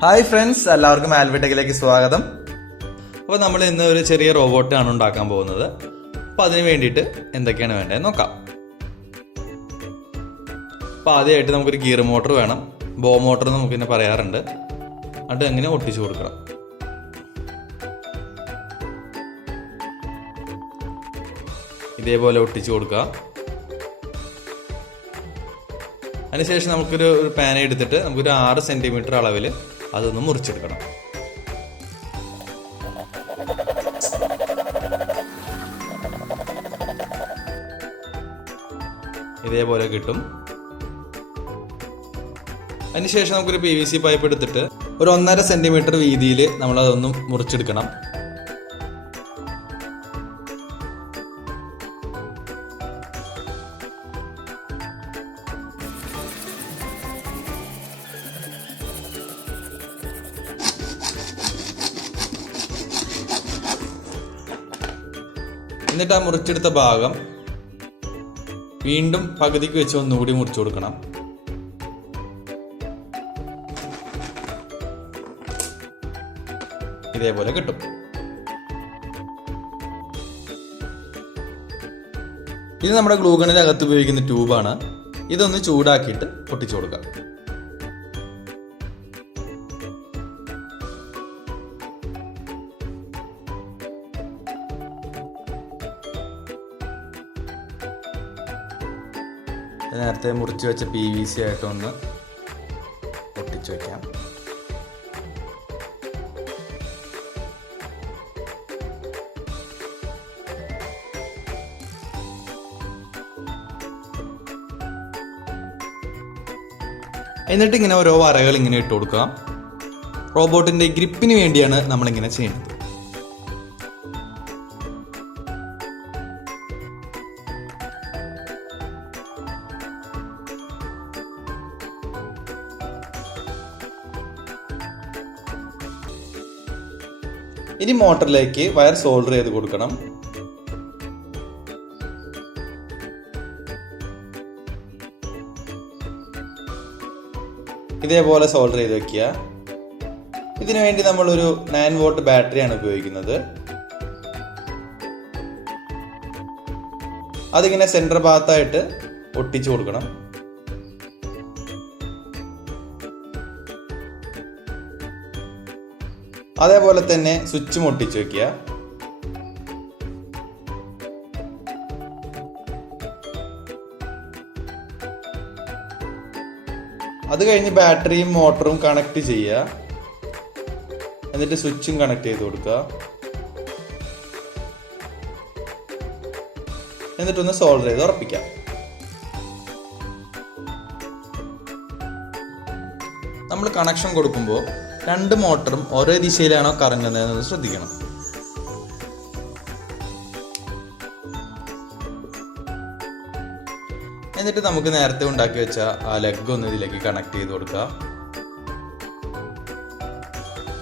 Hi friends, എല്ലാവർക്കും ആൽബിടെക്കിലേക്ക് സ്വാഗതം. അപ്പോൾ നമ്മൾ ഇന്ന് ഒരു ചെറിയ റോബോട്ടാണ് ഉണ്ടാക്കാൻ പോകുന്നത്. അപ്പോൾ അതിന് വേണ്ടിയിട്ട് എന്തൊക്കെയാണ് വേണ്ടതെന്ന് നോക്കാം. അപ്പോൾ ആദ്യമായിട്ട് നമുക്കൊരു ഗിയർ മോട്ടർ വേണം. ബോ മോട്ടർ എന്ന് നമുക്ക് പിന്നെ പറയാറുണ്ട്. അത് എങ്ങനെ ഒട്ടിച്ചു കൊടുക്കണം. ഇതേപോലെ ഒട്ടിച്ചു കൊടുക്കുക. അതിനുശേഷം നമുക്കൊരു പാന എടുത്തിട്ട് നമുക്കൊരു 6 സെൻറ്റിമീറ്റർ അളവിൽ അതൊന്ന് മുറിച്ചെടുക്കണം. ഇതേപോലെ കിട്ടും. അതിനുശേഷം നമുക്കൊരു PVC പൈപ്പ് എടുത്തിട്ട് ഒരു 1.5 സെൻറ്റിമീറ്റർ വീതിയിൽ നമ്മളതൊന്ന് മുറിച്ചെടുക്കണം. എന്നിട്ട് ആ മുറിച്ചെടുത്ത ഭാഗം വീണ്ടും പകുതിക്ക് വെച്ച് ഒന്നുകൂടി മുറിച്ചു കൊടുക്കണം. ഇതേപോലെ കിട്ടും. ഇത് നമ്മുടെ ഗ്ലൂഗണിന്റെ അകത്ത് ഉപയോഗിക്കുന്ന ട്യൂബാണ്. ഇതൊന്ന് ചൂടാക്കിയിട്ട് പൊട്ടിച്ചു കൊടുക്കാം. നേരത്തെ മുറിച്ച് വെച്ച PVC ആയിട്ടൊന്ന് ഒട്ടിച്ചു വയ്ക്കാം. എന്നിട്ട് ഇങ്ങനെ ഓരോ വരകൾ ഇങ്ങനെ ഇട്ട് കൊടുക്കാം. റോബോട്ടിന്റെ ഗ്രിപ്പിന് വേണ്ടിയാണ് നമ്മളിങ്ങനെ ചെയ്യുന്നത്. ഇനി മോട്ടറിലേക്ക് വയർ സോൾഡർ ചെയ്ത് കൊടുക്കണം. ഇതേപോലെ സോൾഡർ ചെയ്ത് വെക്കുക. ഇതിനു വേണ്ടി നമ്മളൊരു 9 വോൾട്ട് ബാറ്ററിയാണ് ഉപയോഗിക്കുന്നത്. അതിങ്ങനെ സെൻറ്റർ ഭാഗത്തായിട്ട് ഒട്ടിച്ചു കൊടുക്കണം. അതേപോലെ തന്നെ സ്വിച്ചും ഒട്ടിച്ചു വെക്കുക. അത് കഴിഞ്ഞ് ബാറ്ററിയും മോട്ടറും കണക്ട് ചെയ്യുക. എന്നിട്ട് സ്വിച്ചും കണക്ട് ചെയ്ത് കൊടുക്കുക. എന്നിട്ടൊന്ന് സോൾഡർ ചെയ്ത് ഉറപ്പിക്കാം. നമ്മൾ കണക്ഷൻ കൊടുക്കുമ്പോൾ 2 മോട്ടറും ഒരേ ദിശയിലാണോ കറങ്ങുന്നതെന്ന് ശ്രദ്ധിക്കണം. എന്നിട്ട് നമുക്ക് നേരത്തെ ഉണ്ടാക്കി വെച്ച ആ ലെഗ് ഒന്ന് ഇതിലേക്ക് കണക്ട് ചെയ്ത് കൊടുക്കുക.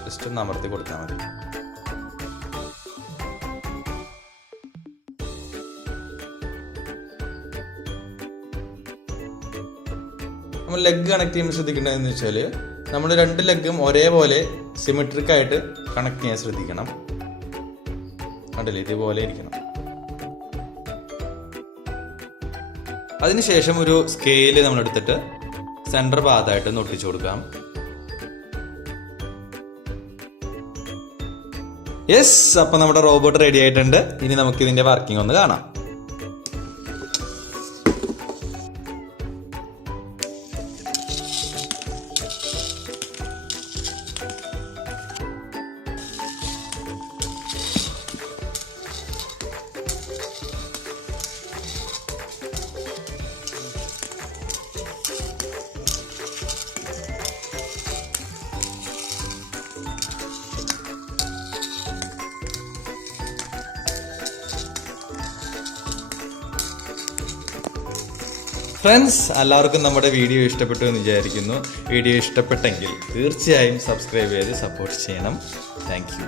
ജസ്റ്റ് ഒന്ന് അമർത്തി കൊടുത്താൽ മതി. നമ്മൾ ലെഗ് കണക്ട് ചെയ്യുമ്പോൾ ശ്രദ്ധിക്കേണ്ടതെന്ന് വെച്ചാൽ നമ്മൾ 2 ലെഗും ഒരേപോലെ സിമെട്രിക് ആയിട്ട് കണക്ട് ചെയ്യാൻ ശ്രദ്ധിക്കണം. കണ്ടില്ലേ, ഇതുപോലെ ഇരിക്കണം. അതിനുശേഷം ഒരു സ്കെയിൽ നമ്മൾ എടുത്തിട്ട് സെൻറ്റർ ഭാഗത്തായിട്ട് ഒട്ടിച്ചു കൊടുക്കാം. യെസ്, അപ്പം നമ്മുടെ റോബോട്ട് റെഡി ആയിട്ടുണ്ട്. ഇനി നമുക്ക് ഇതിന്റെ വർക്കിംഗ് ഒന്ന് കാണാം. ഫ്രണ്ട്സ്, എല്ലാവർക്കും നമ്മുടെ വീഡിയോ ഇഷ്ടപ്പെട്ടു എന്ന് വിചാരിക്കുന്നു. വീഡിയോ ഇഷ്ടപ്പെട്ടെങ്കിൽ തീർച്ചയായും സബ്സ്ക്രൈബ് ചെയ്ത് സപ്പോർട്ട് ചെയ്യണം. Thank you.